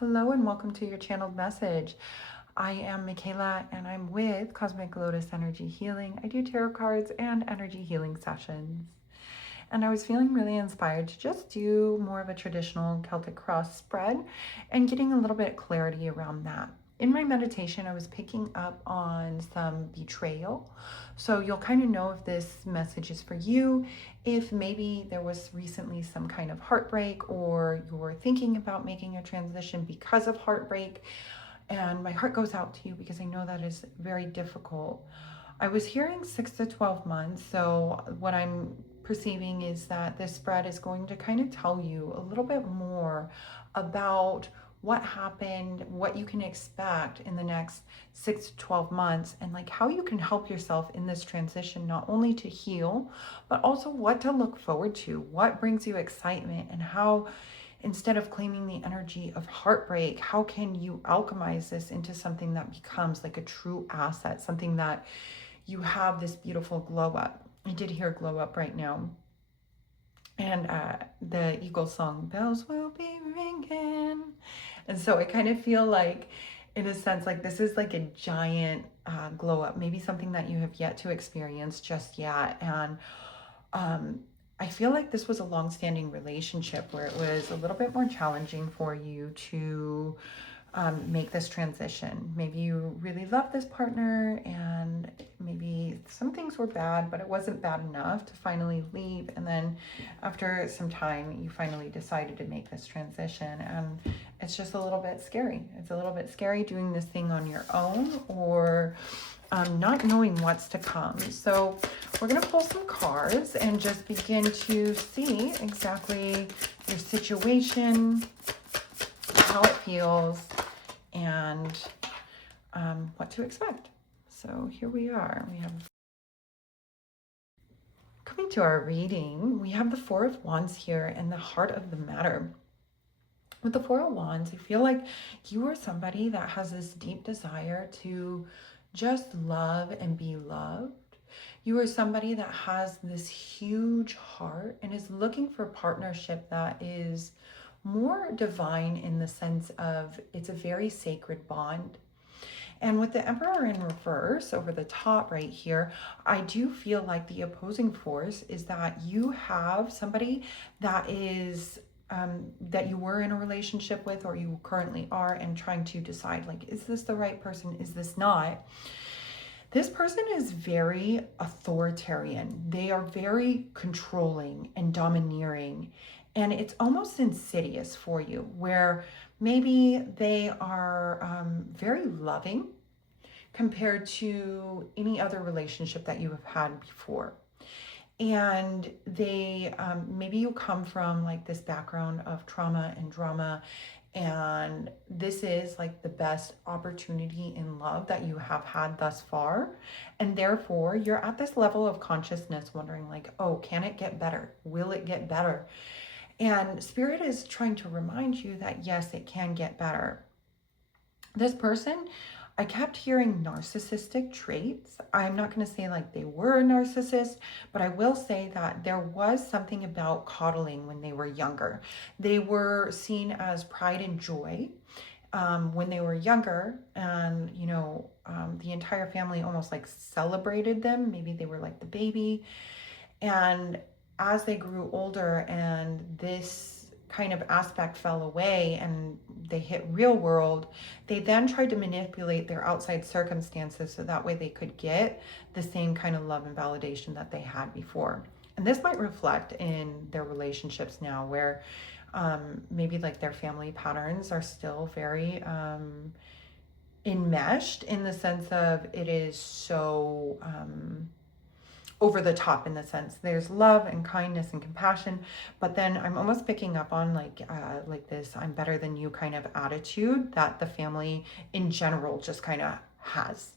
Hello and welcome to your channeled message. I am Michaela and I'm with Cosmic Lotus Energy Healing. I do tarot cards and energy healing sessions. And I was feeling really inspired to just do more of a traditional Celtic cross spread and getting a little bit clarity around that. In my meditation, I was picking up on some betrayal. So you'll kind of know if this message is for you, if maybe there was recently some kind of heartbreak or you're thinking about making a transition because of heartbreak. And my heart goes out to you because I know that is very difficult. I was hearing 6 to 12 months. So what I'm perceiving is that this spread is going to kind of tell you a little bit more about what happened, what you can expect in the next 6 to 12 months, and like how you can help yourself in this transition, not only to heal, but also what to look forward to, what brings you excitement, and how instead of claiming the energy of heartbreak, how can you alchemize this into something that becomes like a true asset, something that you have this beautiful glow up. I did hear glow up right now. And the Eagles song, bells will be ringing. And so I kind of feel like, in a sense, like this is like a giant glow up, maybe something that you have yet to experience just yet. And I feel like this was a long-standing relationship where it was a little bit more challenging for you to make this transition. Maybe you really love this partner and maybe some things were bad, but it wasn't bad enough to finally leave. And then after some time, you finally decided to make this transition. And it's just a little bit scary. It's a little bit scary doing this thing on your own or not knowing what's to come. So we're going to pull some cards and just begin to see exactly your situation, how it feels, and what to expect. So here we are. We have, coming to our reading, we have the Four of Wands here and the heart of the matter. With the Four of Wands, I feel like you are somebody that has this deep desire to just love and be loved. You are somebody that has this huge heart and is looking for partnership that is more divine in the sense of it's a very sacred bond. And with the Emperor in reverse over the top right here, I do feel like the opposing force is that you have somebody that is that you were in a relationship with or you currently are and trying to decide, like, is this the right person? Is this not? This person is very authoritarian. They are very controlling and domineering. And it's almost insidious for you, where maybe they are very loving compared to any other relationship that you have had before. And they, maybe you come from like this background of trauma and drama, and this is like the best opportunity in love that you have had thus far. And therefore, you're at this level of consciousness wondering, like, oh, can it get better? Will it get better? And Spirit is trying to remind you that yes, it can get better. This person, I kept hearing narcissistic traits. I'm not going to say like they were a narcissist, but I will say that there was something about coddling when they were younger. They were seen as pride and joy when they were younger, and the entire family almost like celebrated them. Maybe they were like the baby. And as they grew older and this kind of aspect fell away and they hit real world, they then tried to manipulate their outside circumstances so that way they could get the same kind of love and validation that they had before. And this might reflect in their relationships now, where maybe like their family patterns are still very enmeshed in the sense of it is so over the top, in the sense there's love and kindness and compassion, but then I'm almost picking up on like this I'm better than you kind of attitude that the family in general just kind of has.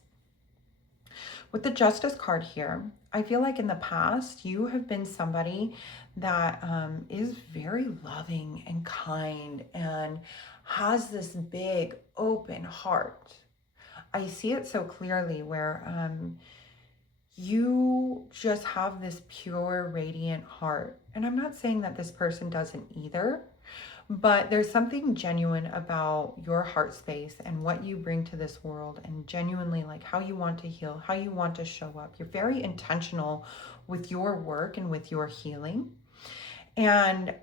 With the Justice card here, I feel like in the past you have been somebody that is very loving and kind and has this big open heart. I see it so clearly where you just have this pure, radiant heart. And I'm not saying that this person doesn't either, But there's something genuine about your heart space and what you bring to this world, and genuinely like how you want to heal, how you want to show up. You're very intentional with your work and with your healing. And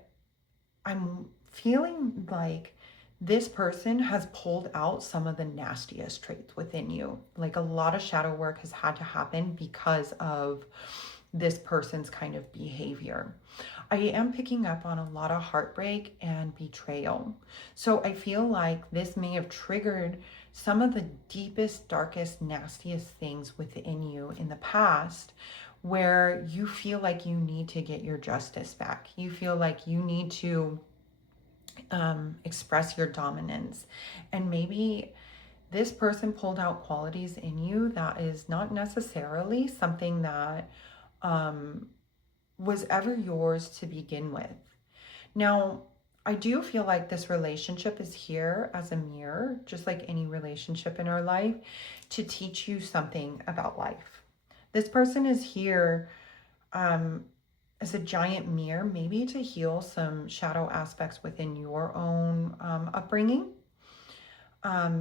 I'm feeling like this person has pulled out some of the nastiest traits within you. Like a lot of shadow work has had to happen because of this person's kind of behavior. I am picking up on a lot of heartbreak and betrayal. So I feel like this may have triggered some of the deepest, darkest, nastiest things within you in the past, where you feel like you need to get your justice back. You feel like you need to express your dominance. And maybe this person pulled out qualities in you that is not necessarily something that was ever yours to begin with. Now, I do feel like this relationship is here as a mirror, just like any relationship in our life, to teach you something about life. This person is here as a giant mirror, maybe to heal some shadow aspects within your own upbringing.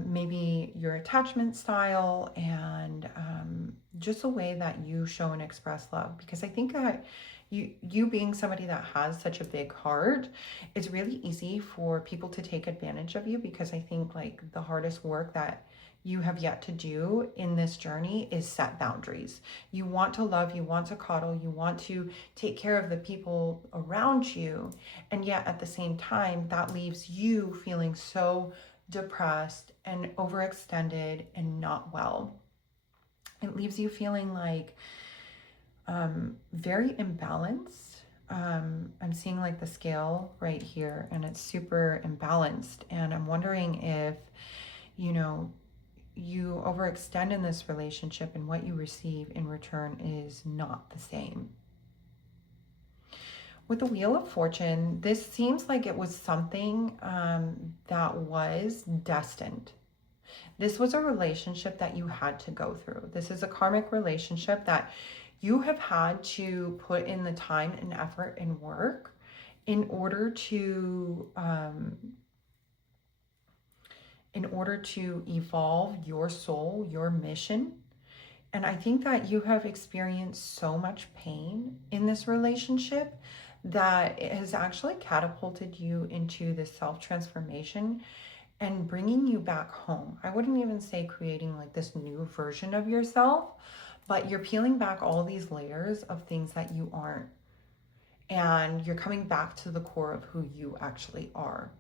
Maybe your attachment style and just the way that you show and express love. Because I think that you being somebody that has such a big heart, it's really easy for people to take advantage of you, because I think like the hardest work that you have yet to do in this journey is set boundaries. You want to love, you want to coddle, you want to take care of the people around you, and yet at the same time that leaves you feeling so depressed and overextended and not well. It leaves you feeling like very imbalanced. I'm seeing like the scale right here, and it's super imbalanced. And I'm wondering if, you know, you overextend in this relationship and what you receive in return is not the same. With the Wheel of Fortune, this seems like it was something that was destined. This was a relationship that you had to go through. This is a karmic relationship that you have had to put in the time and effort and work in order to evolve your soul, your mission. And I think that you have experienced so much pain in this relationship that it has actually catapulted you into this self-transformation and bringing you back home. I wouldn't even say creating like this new version of yourself, but you're peeling back all these layers of things that you aren't. And you're coming back to the core of who you actually are.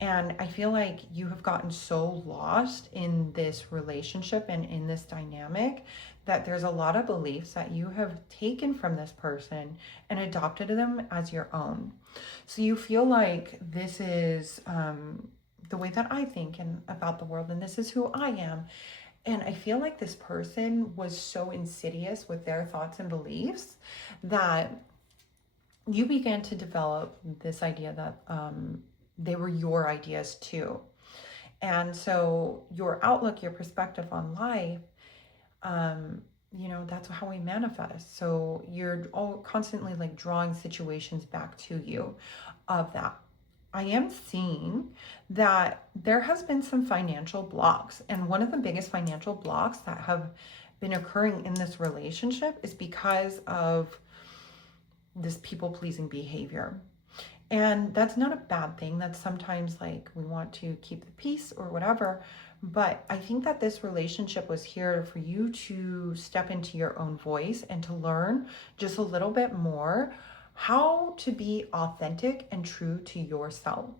And I feel like you have gotten so lost in this relationship and in this dynamic that there's a lot of beliefs that you have taken from this person and adopted them as your own. So you feel like this is the way that I think and about the world, and this is who I am. And I feel like this person was so insidious with their thoughts and beliefs that you began to develop this idea that they were your ideas too. And so your outlook, your perspective on life, that's how we manifest. So you're all constantly like drawing situations back to you of that. I am seeing that there has been some financial blocks. And one of the biggest financial blocks that have been occurring in this relationship is because of this people-pleasing behavior. And that's not a bad thing. That's sometimes like we want to keep the peace or whatever. But I think that this relationship was here for you to step into your own voice and to learn just a little bit more how to be authentic and true to yourself.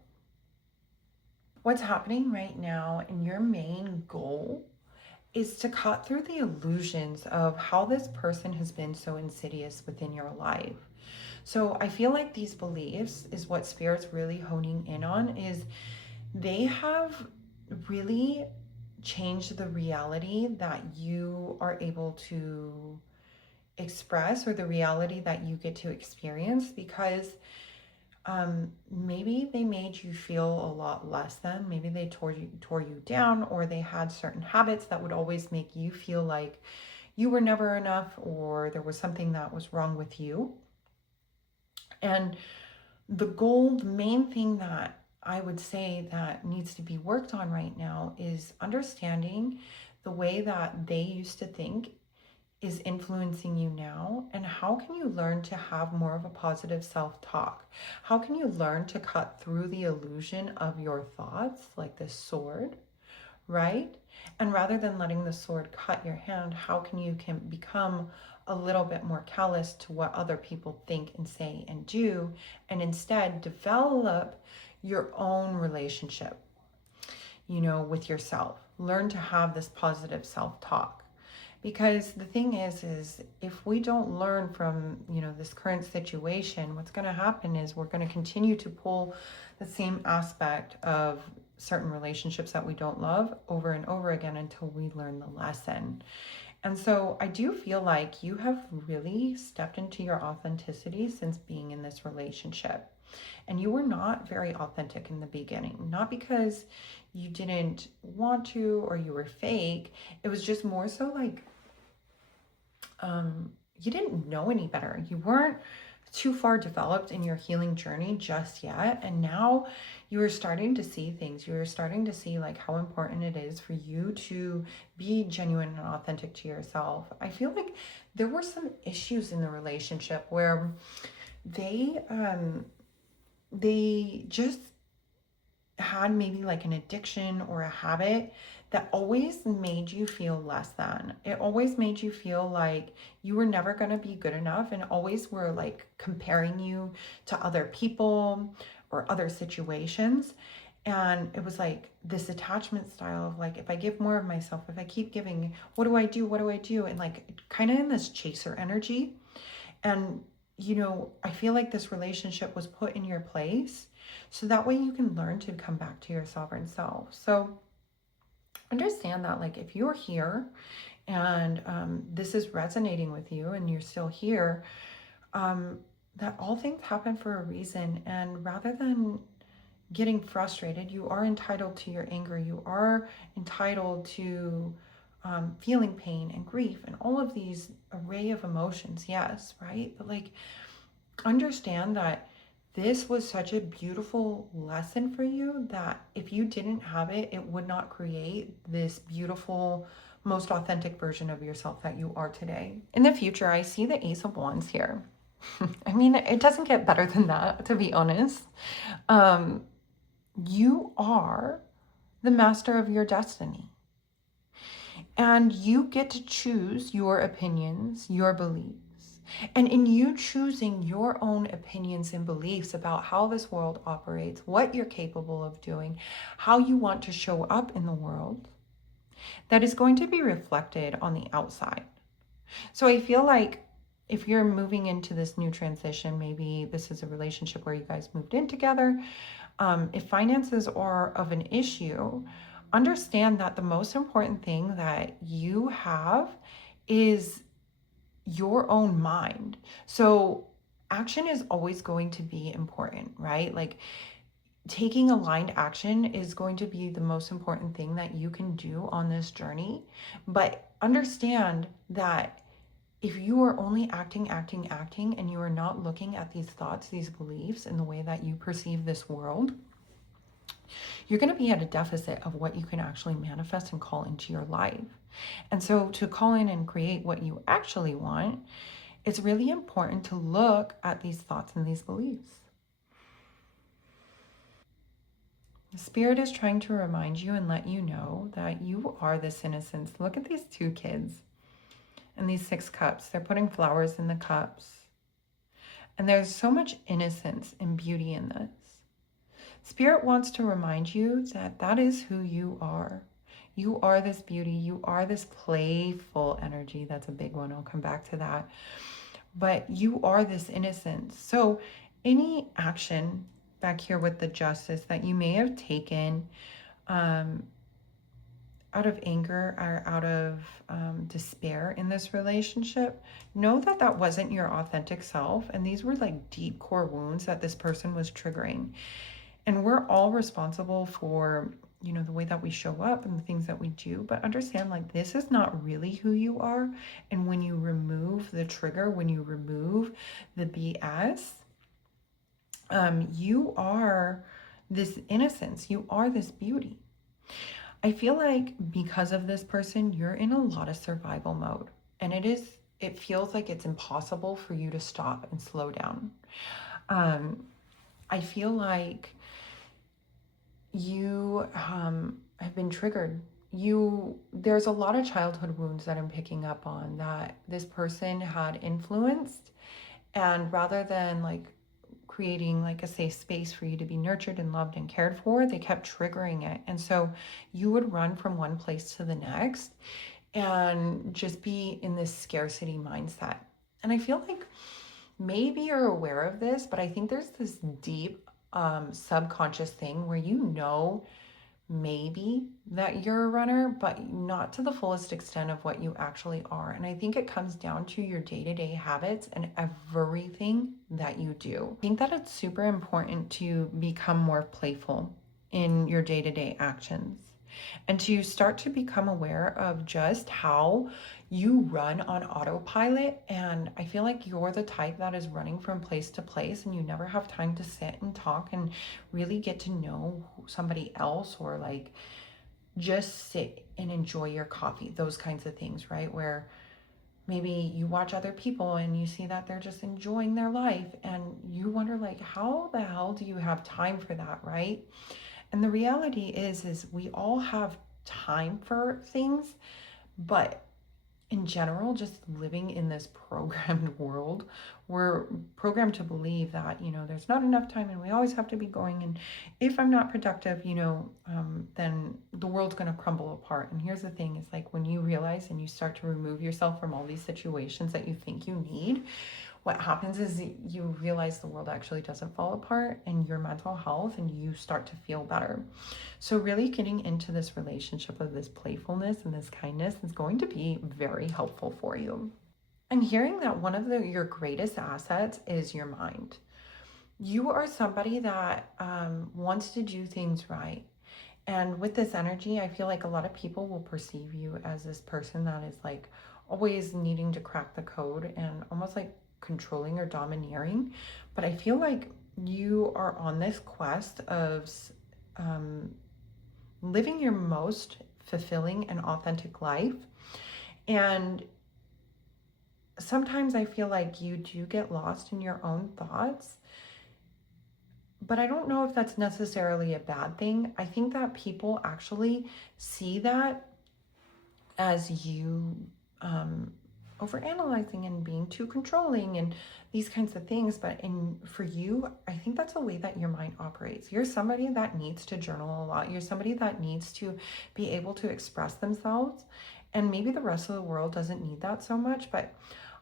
What's happening right now, and your main goal is to cut through the illusions of how this person has been so insidious within your life. So I feel like these beliefs is what Spirit's really honing in on. Is they have really changed the reality that you are able to express, or the reality that you get to experience, because maybe they made you feel a lot less than. Maybe they tore you down, or they had certain habits that would always make you feel like you were never enough, or there was something that was wrong with you. And the main thing that I would say that needs to be worked on right now is understanding the way that they used to think is influencing you now, and how can you learn to have more of a positive self-talk? How can you learn to cut through the illusion of your thoughts like this sword, right? And rather than letting the sword cut your hand, how can you become a little bit more callous to what other people think and say and do, and instead develop your own relationship, with yourself. Learn to have this positive self-talk. Because the thing is if we don't learn from, this current situation, what's going to happen is we're going to continue to pull the same aspect of certain relationships that we don't love over and over again until we learn the lesson. And so I do feel like you have really stepped into your authenticity since being in this relationship. And you were not very authentic in the beginning, not because you didn't want to or you were fake. It was just more so like you didn't know any better. You weren't too far developed in your healing journey just yet. And now you are starting to see things. You are starting to see like how important it is for you to be genuine and authentic to yourself. I feel like there were some issues in the relationship where they just had maybe like an addiction or a habit that always made you feel less than. It always made you feel like you were never going to be good enough, and always were like comparing you to other people or other situations. And it was like this attachment style of like, if I give more of myself, if I keep giving, what do I do? What do I do? And like kind of in this chaser energy. And I feel like this relationship was put in your place so that way you can learn to come back to your sovereign self. So understand that, like, if you're here and this is resonating with you and you're still here, that all things happen for a reason. And rather than getting frustrated, you are entitled to your anger. You are entitled to feeling pain and grief and all of these array of emotions. Yes, right? But like, understand that this was such a beautiful lesson for you that if you didn't have it, it would not create this beautiful, most authentic version of yourself that you are today. In the future, I see the Ace of Wands here. I mean, it doesn't get better than that, to be honest. You are the master of your destiny. And you get to choose your opinions, your beliefs. And in you choosing your own opinions and beliefs about how this world operates, what you're capable of doing, how you want to show up in the world, that is going to be reflected on the outside. So I feel like if you're moving into this new transition, maybe this is a relationship where you guys moved in together. If finances are of an issue, understand that the most important thing that you have is your own mind. So action is always going to be important, right? Like, taking aligned action is going to be the most important thing that you can do on this journey. But understand that if you are only acting, and you are not looking at these thoughts, these beliefs, and the way that you perceive this world, you're going to be at a deficit of what you can actually manifest and call into your life. And so to call in and create what you actually want, it's really important to look at these thoughts and these beliefs. The Spirit is trying to remind you and let you know that you are this innocence. Look at these two kids and these 6 cups. They're putting flowers in the cups. And there's so much innocence and beauty in this. Spirit wants to remind you that that is who you are. You are this beauty. You are this playful energy. That's a big one. I'll come back to that. But you are this innocence. So any action back here with the Justice that you may have taken out of anger or out of despair in this relationship, know that that wasn't your authentic self. And these were like deep core wounds that this person was triggering. And we're all responsible for, the way that we show up and the things that we do. But understand, like, this is not really who you are. And when you remove the trigger, when you remove the BS, you are this innocence. You are this beauty. I feel like because of this person, you're in a lot of survival mode. And it feels like it's impossible for you to stop and slow down. Um, I feel like you have been triggered. There's a lot of childhood wounds that I'm picking up on that this person had influenced, and rather than like creating like a safe space for you to be nurtured and loved and cared for, they kept triggering it. And so you would run from one place to the next and just be in this scarcity mindset. And I feel like maybe you're aware of this, but I think there's this deep subconscious thing where maybe that you're a runner, but not to the fullest extent of what you actually are. And I think it comes down to your day-to-day habits and everything that you do. I think that it's super important to become more playful in your day-to-day actions and to start to become aware of just how you run on autopilot. And I feel like you're the type that is running from place to place and you never have time to sit and talk and really get to know somebody else, or like just sit and enjoy your coffee, those kinds of things, right? Where maybe you watch other people and you see that they're just enjoying their life and you wonder like, how the hell do you have time for that, right? And the reality is we all have time for things, but in general, just living in this programmed world, we're programmed to believe that, there's not enough time and we always have to be going. And if I'm not productive, then the world's going to crumble apart. And here's the thing, is like when you realize and you start to remove yourself from all these situations that you think you need, what happens is you realize the world actually doesn't fall apart, and your mental health, and you start to feel better. So really getting into this relationship of this playfulness and this kindness is going to be very helpful for you. I'm hearing that one of your greatest assets is your mind. You are somebody that wants to do things right. And with this energy, I feel like a lot of people will perceive you as this person that is like always needing to crack the code and almost like controlling or domineering. But I feel like you are on this quest of living your most fulfilling and authentic life. And sometimes I feel like you do get lost in your own thoughts, but I don't know if that's necessarily a bad thing. I think that people actually see that as you overanalyzing and being too controlling and these kinds of things. But for you, I think that's the way that your mind operates. You're somebody that needs to journal a lot. You're somebody that needs to be able to express themselves. And maybe the rest of the world doesn't need that so much, but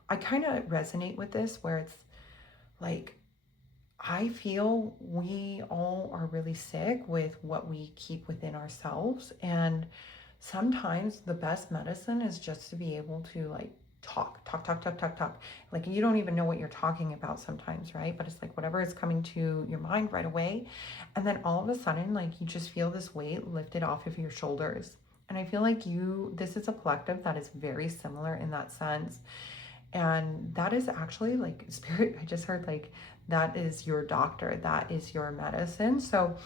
I kind of resonate with this, where it's like, I feel we all are really sick with what we keep within ourselves. And sometimes the best medicine is just to be able to like talk. Like you don't even know what you're talking about sometimes, right? But it's like whatever is coming to your mind right away. And then all of a sudden, like you just feel this weight lifted off of your shoulders. And I feel like this is a collective that is very similar in that sense. And that is actually like spirit. I just heard like that is your doctor, that is your medicine. So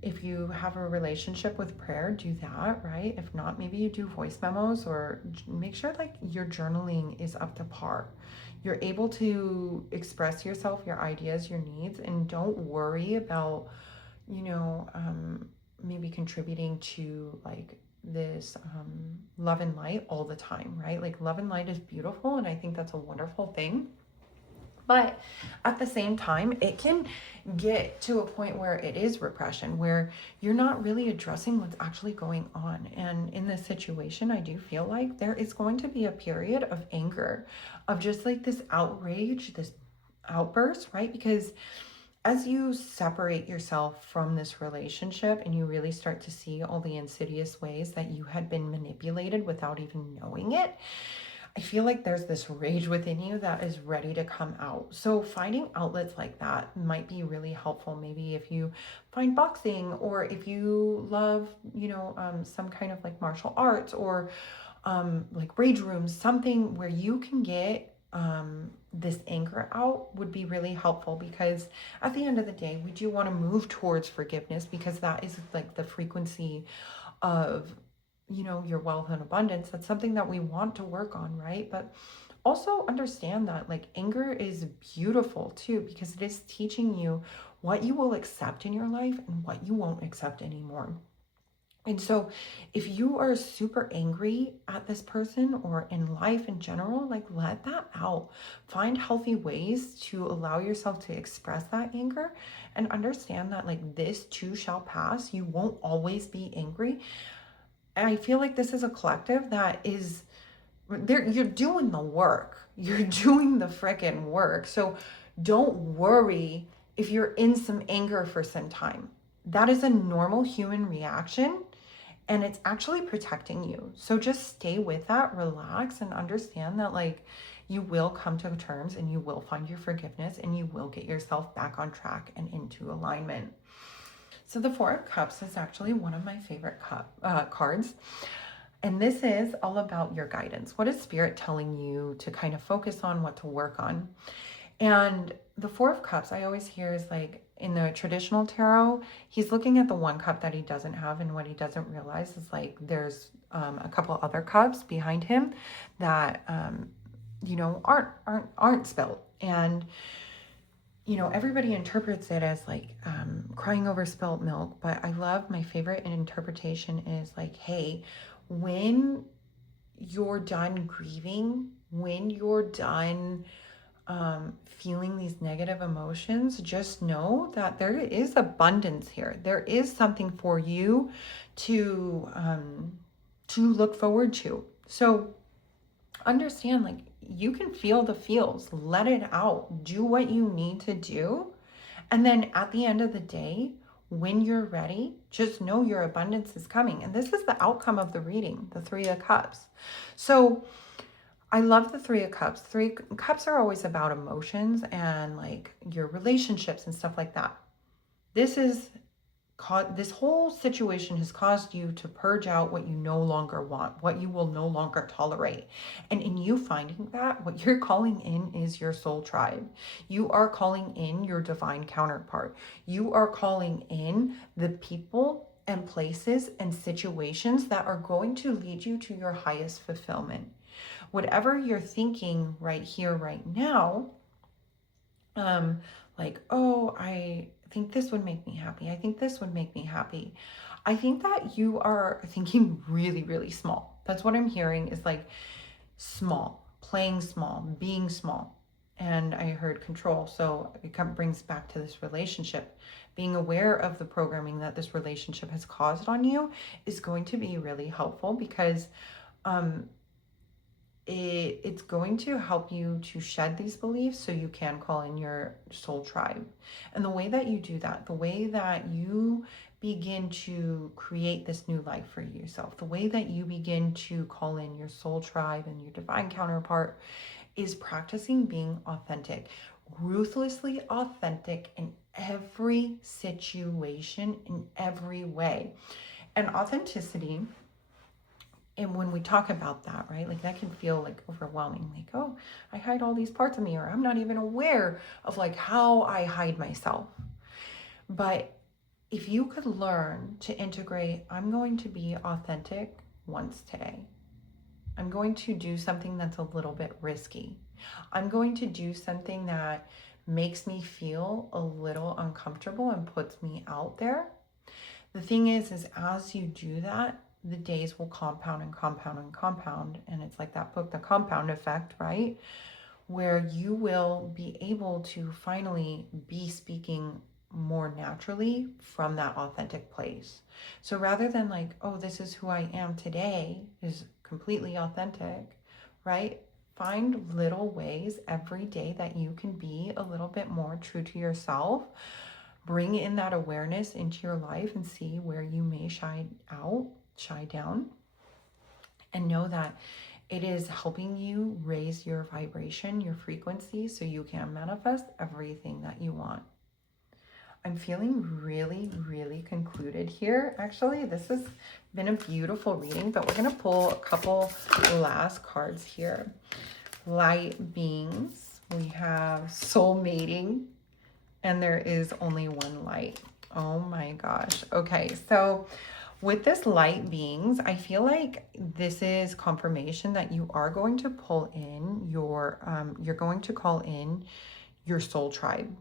if you have a relationship with prayer, do that, right? If not, maybe you do voice memos, or make sure like your journaling is up to par. You're able to express yourself, your ideas, your needs, and don't worry about, maybe contributing to like this love and light all the time, right? Like love and light is beautiful, and I think that's a wonderful thing. But at the same time, it can get to a point where it is repression, where you're not really addressing what's actually going on. And in this situation, I do feel like there is going to be a period of anger, of just like this outrage, this outburst, right? Because as you separate yourself from this relationship and you really start to see all the insidious ways that you had been manipulated without even knowing it, I feel like there's this rage within you that is ready to come out. So finding outlets like that might be really helpful. Maybe if you find boxing, or if you love, some kind of like martial arts, or like rage rooms, something where you can get this anger out would be really helpful, because at the end of the day, we do want to move towards forgiveness, because that is like the frequency of, you know, your wealth and abundance. That's something that we want to work on, right? But also understand that like anger is beautiful too, because it is teaching you what you will accept in your life and what you won't accept anymore. And so, if you are super angry at this person or in life in general, like let that out. Find healthy ways to allow yourself to express that anger, and understand that, like, this too shall pass. You won't always be angry. And I feel like this is a collective that is there. You're doing the work, you're doing the freaking work. So, don't worry if you're in some anger for some time. That is a normal human reaction, and it's actually protecting you. So just stay with that, relax, and understand that like you will come to terms, and you will find your forgiveness, and you will get yourself back on track and into alignment. So the Four of Cups is actually one of my favorite cards. And this is all about your guidance. What is Spirit telling you to kind of focus on, what to work on? And the Four of Cups, I always hear, is like in the traditional tarot, he's looking at the one cup that he doesn't have. And what he doesn't realize is like there's a couple other cups behind him that, you know, aren't spilled. And, you know, everybody interprets it as like crying over spilt milk. But I love, my favorite interpretation is like, hey, when you're done grieving, when you're done feeling these negative emotions, just know that there is abundance here. There is something for you to look forward to. So understand, like, you can feel the feels, let it out, do what you need to do. And then at the end of the day, when you're ready, just know your abundance is coming. And this is the outcome of the reading, the Three of Cups. So I love the Three of Cups. Three Cups are always about emotions and like your relationships and stuff like that. This whole situation has caused you to purge out what you no longer want, what you will no longer tolerate. And in you finding that, what you're calling in is your soul tribe. You are calling in your divine counterpart. You are calling in the people and places and situations that are going to lead you to your highest fulfillment. Whatever you're thinking right here, right now, like, oh, I think this would make me happy. I think this would make me happy. I think that you are thinking really, really small. That's what I'm hearing, is like small, playing small, being small. And I heard control. So it brings back to this relationship. Being aware of the programming that this relationship has caused on you is going to be really helpful, because it's going to help you to shed these beliefs so you can call in your soul tribe. And the way that you do that, the way that you begin to create this new life for yourself, the way that you begin to call in your soul tribe and your divine counterpart, is practicing being authentic, ruthlessly authentic in every situation, in every way. And authenticity, and when we talk about that, right, like that can feel like overwhelming, like, oh, I hide all these parts of me, or I'm not even aware of like how I hide myself. But if you could learn to integrate, I'm going to be authentic once today. I'm going to do something that's a little bit risky. I'm going to do something that makes me feel a little uncomfortable and puts me out there. The thing is as you do that, the days will compound and compound and compound. And it's like that book, The Compound Effect, right? Where you will be able to finally be speaking more naturally from that authentic place. So rather than like, oh, this is who I am today, is completely authentic, right? Find little ways every day that you can be a little bit more true to yourself. Bring in that awareness into your life and see where you may shy down, and know that it is helping you raise your vibration, your frequency, so you can manifest everything that you want. I'm feeling really, really concluded here. Actually, this has been a beautiful reading, but we're going to pull a couple last cards here. light beings, we have soul mating, and there is only one light. Oh my gosh. Okay, so with this light beings, I feel like this is confirmation that you are going to pull in you're going to call in your soul tribe.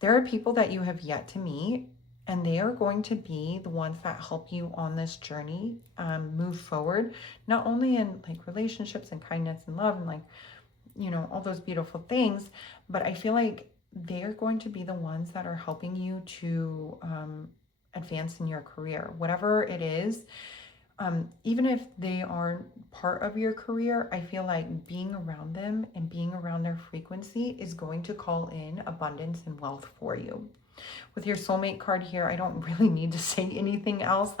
There are people that you have yet to meet, and they are going to be the ones that help you on this journey, move forward, not only in like relationships and kindness and love and like, all those beautiful things, but I feel like they're going to be the ones that are helping you to advance in your career, whatever it is. Even if they aren't part of your career, I feel like being around them and being around their frequency is going to call in abundance and wealth for you. With your soulmate card here, I don't really need to say anything else.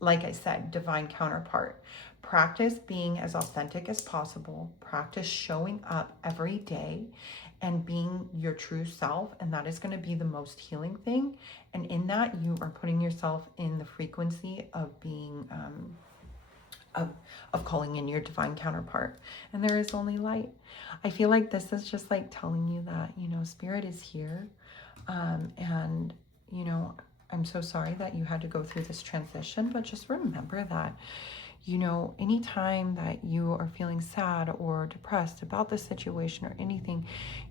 Like I said, divine counterpart. Practice being as authentic as possible. Practice showing up every day and being your true self. And that is going to be the most healing thing. And in that, you are putting yourself in the frequency of being, of calling in your divine counterpart. And there is only light. I feel like this is just like telling you that, spirit is here. And, I'm so sorry that you had to go through this transition, but just remember that, anytime that you are feeling sad or depressed about the situation or anything,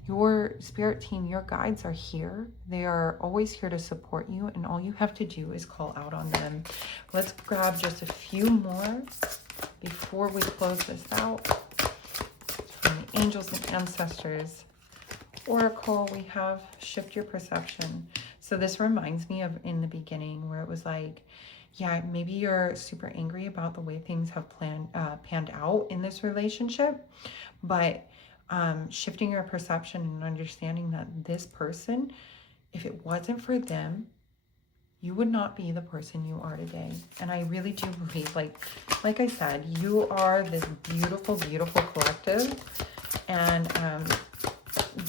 your spirit team, your guides are here. They are always here to support you, and all you have to do is call out on them. Let's grab just a few more before we close this out. From the angels and ancestors oracle, we have shift your perception. So this reminds me of in the beginning where it was like, yeah, maybe you're super angry about the way things have panned out in this relationship, but shifting your perception and understanding that this person, if it wasn't for them, you would not be the person you are today. And I really do believe, like I said, you are this beautiful, beautiful collective, and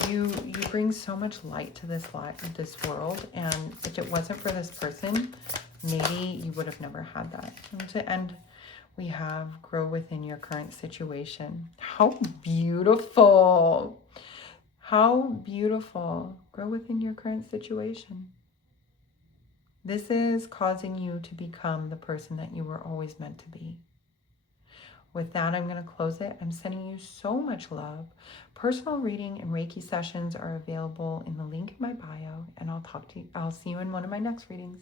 you bring so much light to this world, and if it wasn't for this person, maybe you would have never had that. And to end, we have grow within your current situation. How beautiful. How beautiful. Grow within your current situation. This is causing you to become the person that you were always meant to be. With that, I'm going to close it. I'm sending you so much love. Personal reading and Reiki sessions are available in the link in my bio, and I'll see you in one of my next readings.